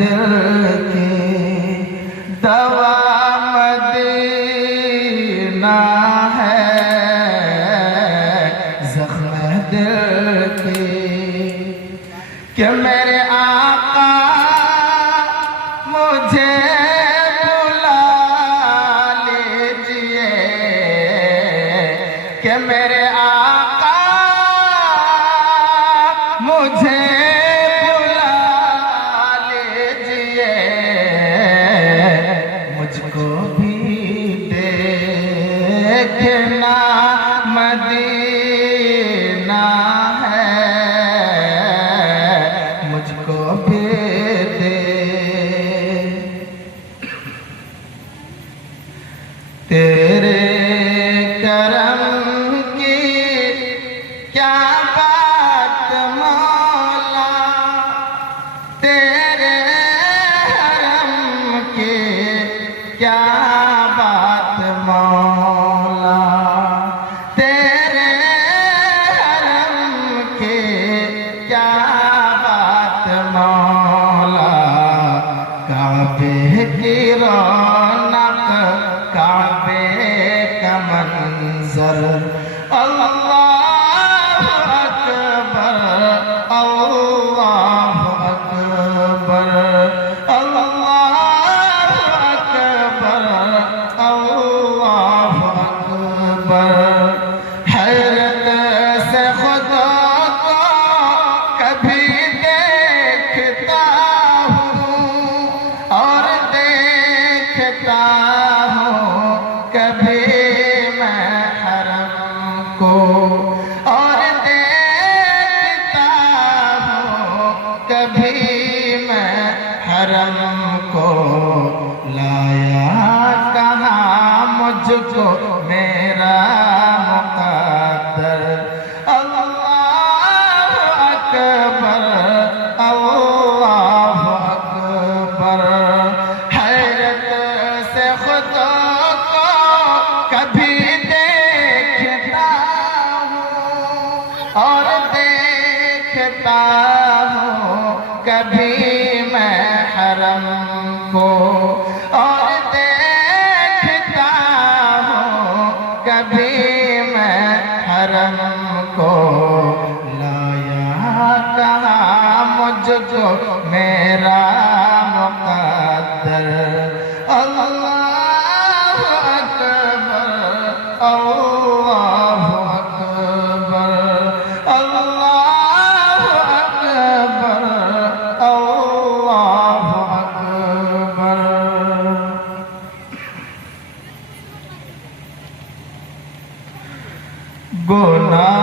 दिल की दवा मदीना है, ज़ख्म दिल की कि मेरे आका मुझे बुला लीजिए, कि मेरे आका मुझे बुला लीजिए, मुझको भी देखना मदीना है, मुझको भी दे। तेरे करम की क्या बात मौला, तेरे हरम की क्या बात मौला, तेरे हरम की क्या बात मौला। काबे की रौनक, काबे का मंजर, अल्लाह अकबर, अल्लाह अकबर, अल्लाह अकबर, अल्लाह अकबर। हैरत से खुदा को कभी देखता हूँ और देखता हूँ कभी मैं हरम को, और देखता हूँ कभी मैं हरम को। लाया कहाँ मुझको मेरा मुक़द्दर, अल्लाह अकबर, अल्लाह अकबर। हैरत से खुदा को कभी देखता हूँ और देखता हूँ कभी मैं हरम को, और देखता हूँ कभी मैं हरम को। लाया कहाँ मुझको मेरा मुक़द्दर, अल्लाह अकबर, अल्लाह अकबर, अल्लाह अकबर, अल्लाह अकबर। गुनाह